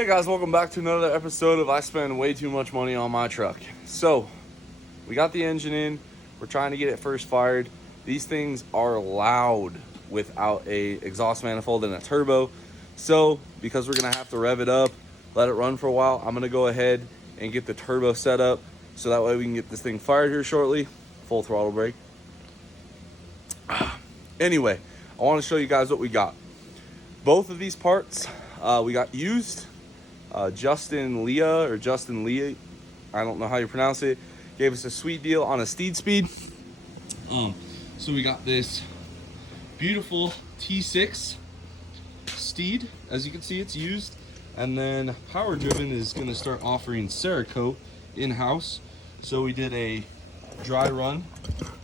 Hey guys, welcome back to another episode of I Spend Way Too Much Money on My Truck. So, we got the engine in. We're trying to get it first fired. These things are loud without a exhaust manifold and a turbo. So, because we're going to have to rev it up, let it run for a while, I'm going to go ahead and get the turbo set up so that way we can get this thing fired here shortly. Full throttle brake. Anyway, I want to show you guys what we got. Both of these parts we got used. Justin Lee, I don't know how you pronounce it, gave us a sweet deal on a steed speed. So we got this beautiful T6 steed. As you can see, it's used. And then Power Driven is going to start offering Cerakote in-house. So we did a dry run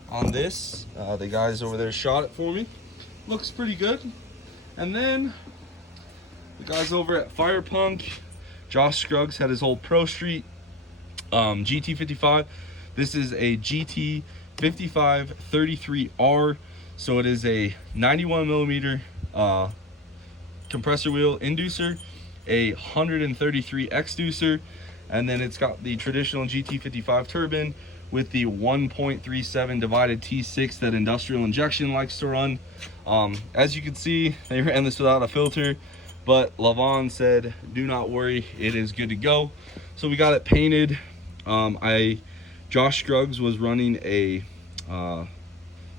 on this. The guys over there shot it for me. Looks pretty good. And then the guys over at Fire Punk, Josh Scruggs, had his old Pro Street GT55. This is a GT55 33R. So it is a 91 millimeter compressor wheel inducer, a 133 exducer, and then it's got the traditional GT55 turbine with the 1.37 divided T6 that industrial injection likes to run. As you can see, they ran this without a filter, but Lavon said, do not worry, it is good to go. So we got it painted. Josh Scruggs was running a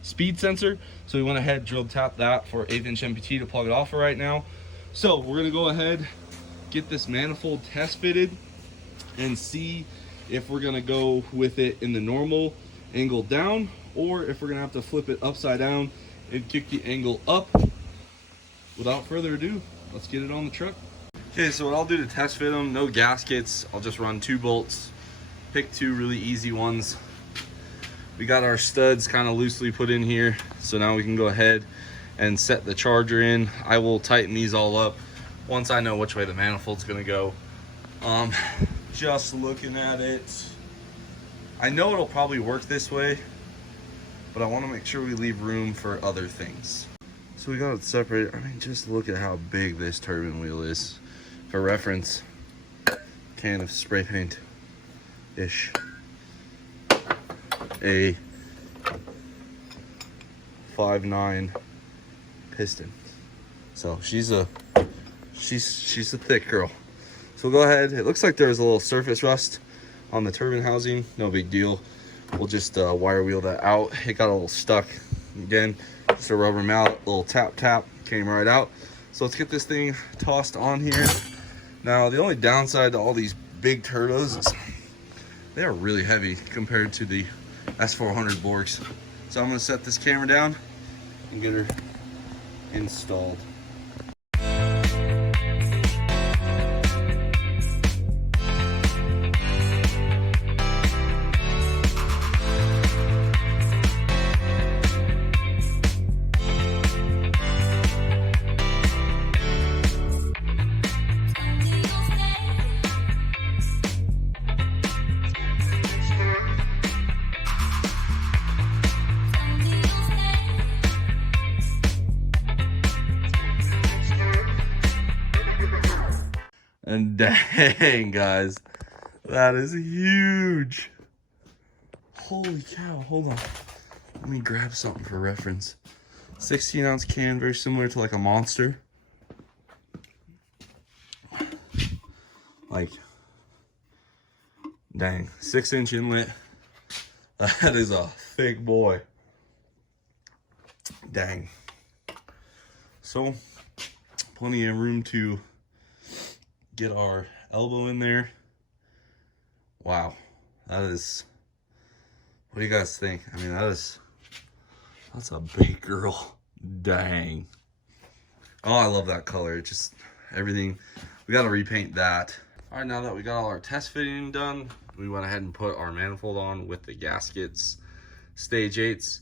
speed sensor, so we went ahead, drilled tap that for 1/8" MPT to plug it off for right now. So we're gonna go ahead, get this manifold test fitted, and see if we're gonna go with it in the normal angle down, or if we're gonna have to flip it upside down and kick the angle up. Without further ado, let's get it on the truck. Okay, so what I'll do to test fit them, no gaskets, I'll just run 2 bolts, pick 2 really easy ones. We got our studs kind of loosely put in here, so now we can go ahead and set the charger in. I will tighten these all up once I know which way the manifold's gonna go. Just looking at it, I know it'll probably work this way, but I want to make sure we leave room for other things. So we got it separated. I mean, just look at how big this turbine wheel is. For reference, can of spray paint ish, a 5.9 piston. So she's a thick girl. So we'll go ahead. It looks like there's a little surface rust on the turbine housing. No big deal. We'll just wire wheel that out. It got a little stuck. Again, just a rubber mallet, little tap, came right out. So let's get this thing tossed on here. Now, the only downside to all these big turbos is they are really heavy compared to the S400 Borgs. So I'm gonna set this camera down and get her installed. And dang, guys, that is huge. Holy cow, hold on. Let me grab something for reference. 16-ounce can, very similar to like a Monster. Like, dang, 6-inch inlet. That is a thick boy. Dang. So, plenty of room to get our elbow in there. Wow, that is, what do you guys think? I mean, that's a big girl. Dang. Oh, I love that color. Just everything. We got to repaint that. All right, now that we got all our test fitting done, we went ahead and put our manifold on with the gaskets, stage 8s.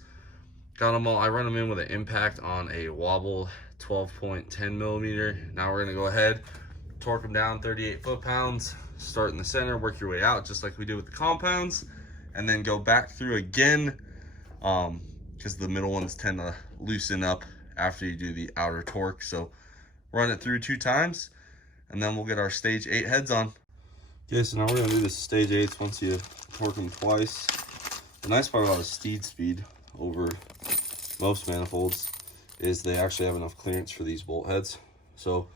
Got them all. I run them in with an impact on a wobble 12.10 millimeter. Now we're gonna go ahead, torque them down 38 foot-pounds, start in the center, work your way out just like we did with the compounds, and then go back through again, because the middle ones tend to loosen up after you do the outer torque. So run it through 2 times, and then we'll get our stage 8 heads on. Okay, so now we're gonna do the stage 8s once you torque them twice. The nice part about a steed speed over most manifolds is they actually have enough clearance for these bolt heads. So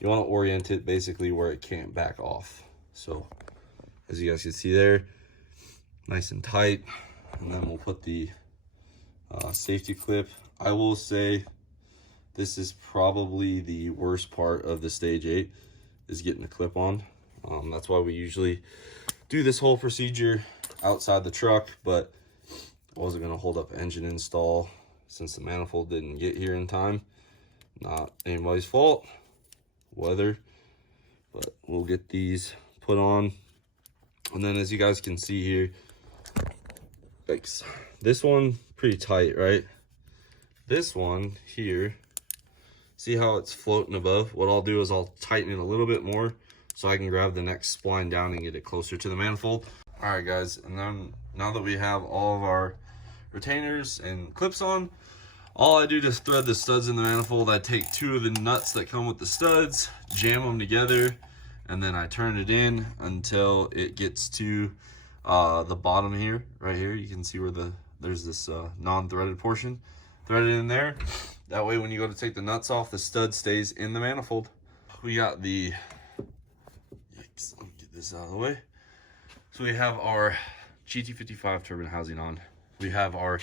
you want to orient it basically where it can't back off. So as you guys can see there, nice and tight. And then we'll put the safety clip. I will say this is probably the worst part of the stage 8 is getting the clip on. That's why we usually do this whole procedure outside the truck, but I wasn't going to hold up engine install since the manifold didn't get here in time. Not anybody's fault, weather, but we'll get these put on. And then as you guys can see here, thanks, this one pretty tight, right? This one here, see how it's floating above? What I'll do is I'll tighten it a little bit more so I can grab the next spline down and get it closer to the manifold. All right guys, and then now that we have all of our retainers and clips on, all I do to thread the studs in the manifold, I take 2 of the nuts that come with the studs, jam them together, and then I turn it in until it gets to the bottom here, right here. You can see where there's this non-threaded portion. Thread it in there. That way when you go to take the nuts off, the stud stays in the manifold. We got the, yikes, let me get this out of the way. So we have our GT55 turbine housing on. We have our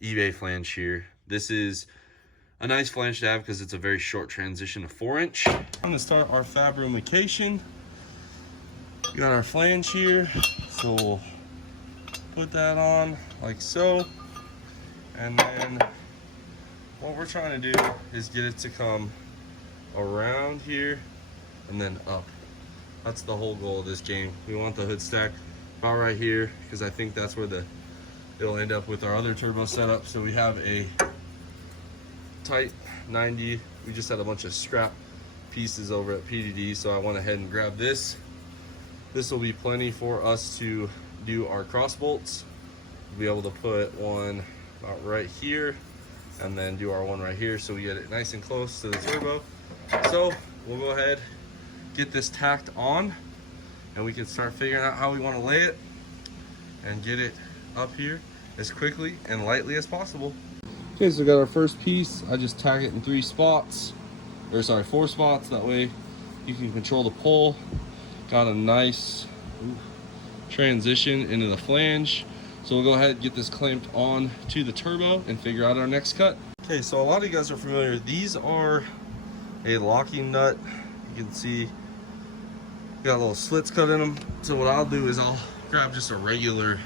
eBay flange here. This is a nice flange to have because it's a very short transition of 4-inch. I'm gonna start our fabrication. We got our flange here, so we'll put that on like so. And then what we're trying to do is get it to come around here and then up. That's the whole goal of this game. We want the hood stack about right here because I think that's where it'll end up with our other turbo setup. So we have a tight 90. We just had a bunch of scrap pieces over at PDD, so I went ahead and grabbed this. This will be plenty for us to do our cross bolts. We'll be able to put one about right here and then do our one right here so we get it nice and close to the turbo. So we'll go ahead, get this tacked on, and we can start figuring out how we want to lay it and get it up here as quickly and lightly as possible. Okay, so we got our first piece. I just tack it in 3 spots, or sorry, 4 spots. That way you can control the pull. Got a nice transition into the flange. So we'll go ahead and get this clamped on to the turbo and figure out our next cut. Okay, so a lot of you guys are familiar. These are a locking nut. You can see got little slits cut in them. So what I'll do is I'll grab just a regular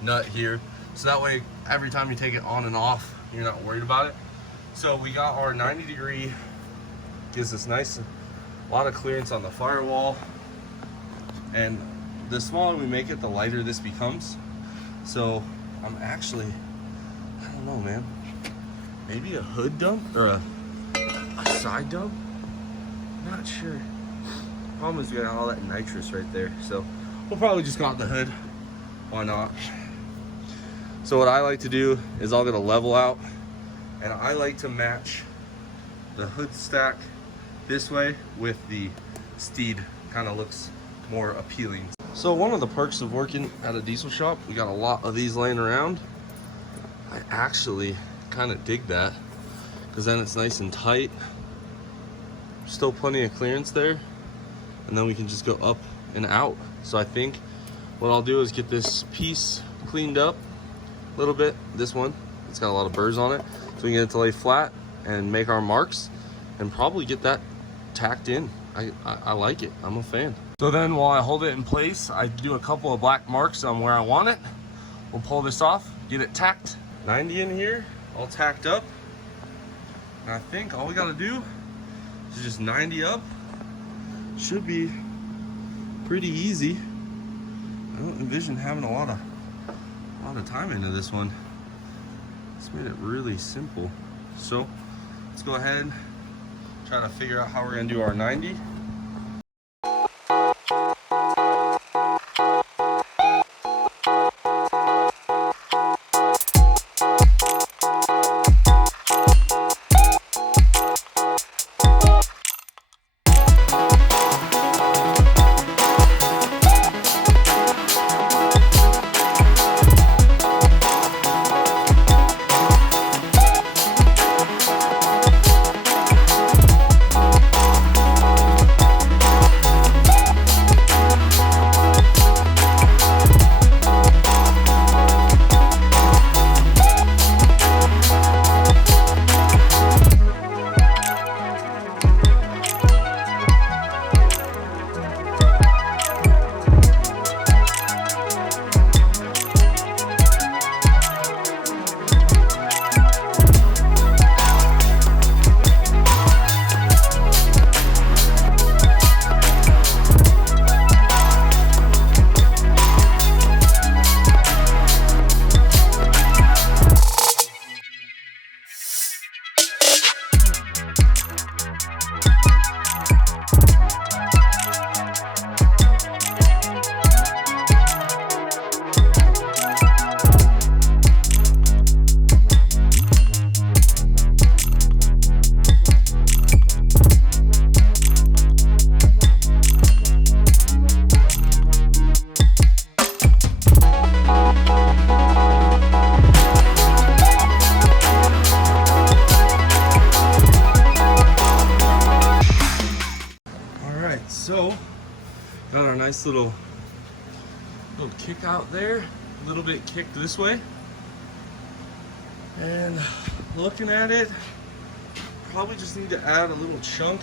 nut here. So that way, every time you take it on and off, you're not worried about it. So we got our 90-degree, gives us nice, a lot of clearance on the firewall. And the smaller we make it, the lighter this becomes. So I'm actually, I don't know, man, maybe a hood dump or a side dump? Not sure. Problem is we got all that nitrous right there. So we'll probably just go out the hood. Why not? So what I like to do is I'll get a level out, and I like to match the hood stack this way with the steed. Kind of looks more appealing. So one of the perks of working at a diesel shop, we got a lot of these laying around. I actually kind of dig that because then it's nice and tight. Still plenty of clearance there, and then we can just go up and out. So I think what I'll do is get this piece cleaned up a little bit. This one, it's got a lot of burrs on it, so we can get it to lay flat and make our marks and probably get that tacked in. I like it. I'm a fan. So then while I hold it in place, I do a couple of black marks on where I want it. We'll pull this off, get it tacked. 90 in here, all tacked up. And I think all we gotta do is just 90 up. Should be pretty easy. I don't envision having a lot of time into this one. It's made it really simple. So let's go ahead and try to figure out how we're gonna do our 90. nice little kick out there, a little bit kicked this way. And looking at it, probably just need to add a little chunk.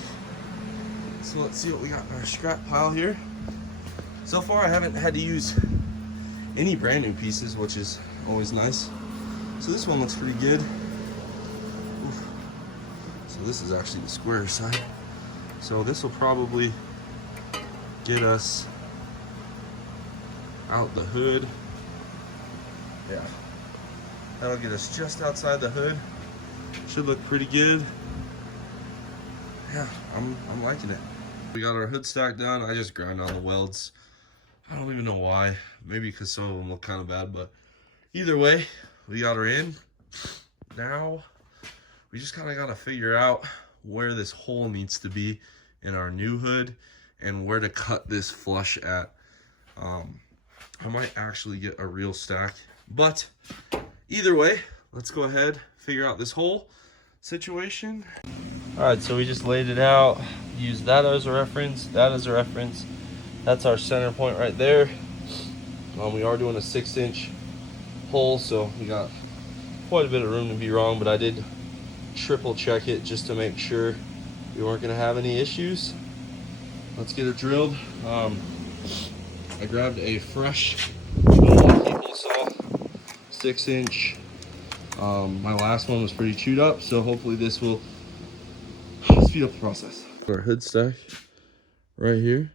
So let's see what we got in our scrap pile here. So far I haven't had to use any brand new pieces, which is always nice. So this one looks pretty good. Oof. So this is actually the square side. So this will probably get us out the hood. Yeah, that'll get us just outside the hood. Should look pretty good. Yeah, I'm liking it. We got our hood stack done. I just ground on the welds. I don't even know why. Maybe because some of them look kind of bad, but either way, we got her in. Now, we just kind of got to figure out where this hole needs to be in our new hood and where to cut this flush at. I might actually get a real stack, but either way, let's go ahead, figure out this hole situation. All right, so we just laid it out, used that as a reference, that as a reference. That's our center point right there. We are doing a 6-inch hole, so we got quite a bit of room to be wrong, but I did triple check it just to make sure we weren't gonna have any issues. Let's get it drilled. I grabbed a fresh Milwaukee hole saw, 6-inch. My last one was pretty chewed up, so hopefully this will speed up the process. Our hood stack right here.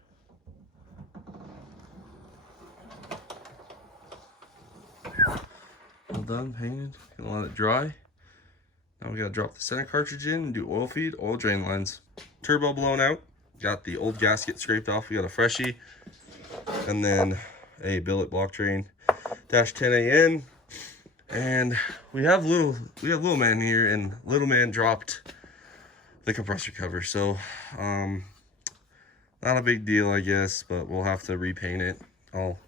All done, painted. Gonna let it dry. Now we gotta drop the center cartridge in and do oil feed, oil drain lines. Turbo blown out. Got the old gasket scraped off. We got a freshie, and then a billet block drain dash 10AN. And we have little man here, and little man dropped the compressor cover. So not a big deal, I guess, but we'll have to repaint it. I'll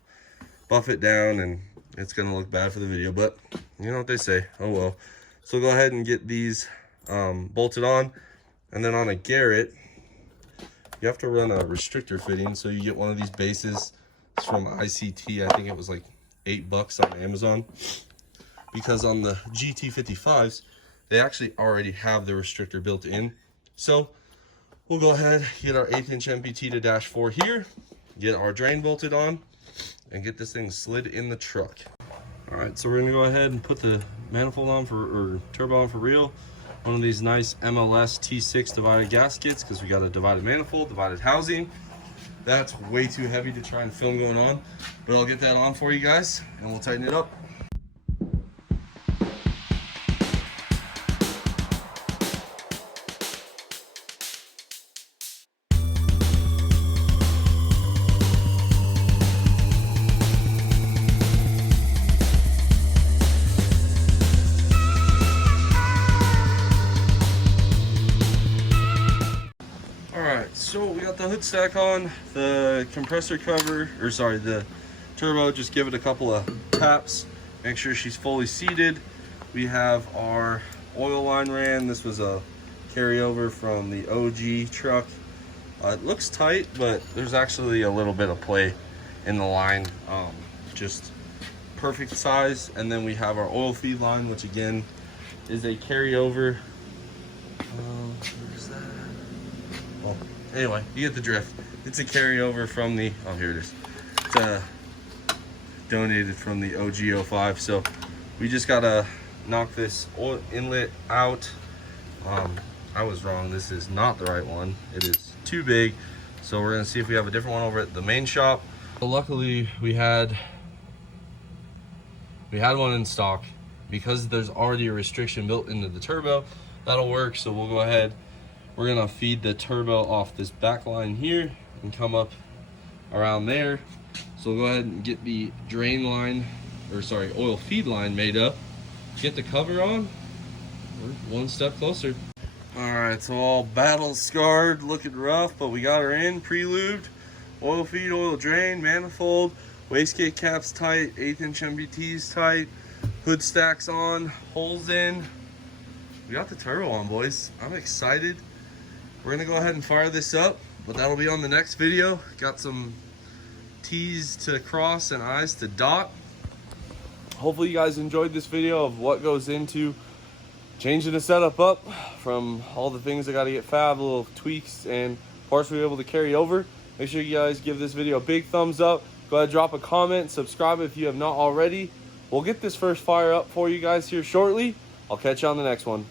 buff it down, and it's gonna look bad for the video, but you know what they say, oh well. So go ahead and get these bolted on, and then on a Garrett, you have to run a restrictor fitting. So you get one of these bases. It's from ICT. I think it was like $8 on Amazon. Because on the GT55s, they actually already have the restrictor built in. So we'll go ahead, get our 1/8-inch MPT to dash 4 here, get our drain bolted on, and get this thing slid in the truck. All right, so we're gonna go ahead and put the manifold on or turbo on for real. One of these nice MLS T6 divided gaskets, because we got a divided manifold, divided housing. That's way too heavy to try and film going on, but I'll get that on for you guys and we'll tighten it up. So we got the hood stack on, the compressor cover, or sorry, the turbo, just give it a couple of taps, make sure she's fully seated. We have our oil line ran. This was a carryover from the OG truck. It looks tight, but there's actually a little bit of play in the line, just perfect size. And then we have our oil feed line, which again is a carryover. Where's that? Oh. Anyway, you get the drift. It's a carryover from the, oh, here it is. It's donated from the OG05. So we just gotta knock this oil inlet out. I was wrong. This is not the right one. It is too big. So we're gonna see if we have a different one over at the main shop. But luckily we had one in stock. Because there's already a restriction built into the turbo, that'll work. So we'll go ahead. We're gonna feed the turbo off this back line here and come up around there. So we'll go ahead and get the drain line, or sorry, oil feed line made up. Get the cover on. We're one step closer. All right, so all battle scarred, looking rough, but we got her in, pre-lubed. Oil feed, oil drain, manifold, wastegate caps tight, 1/8-inch MBTs tight, hood stacks on, holes in. We got the turbo on, boys. I'm excited. We're gonna go ahead and fire this up, but that'll be on the next video. Got some T's to cross and I's to dot. Hopefully you guys enjoyed this video of what goes into changing the setup up, from all the things I got to get fab, little tweaks and parts we were able to carry over. Make sure you guys give this video a big thumbs up. Go ahead, drop a comment, subscribe if you have not already. We'll get this first fire up for you guys here shortly. I'll catch you on the next one.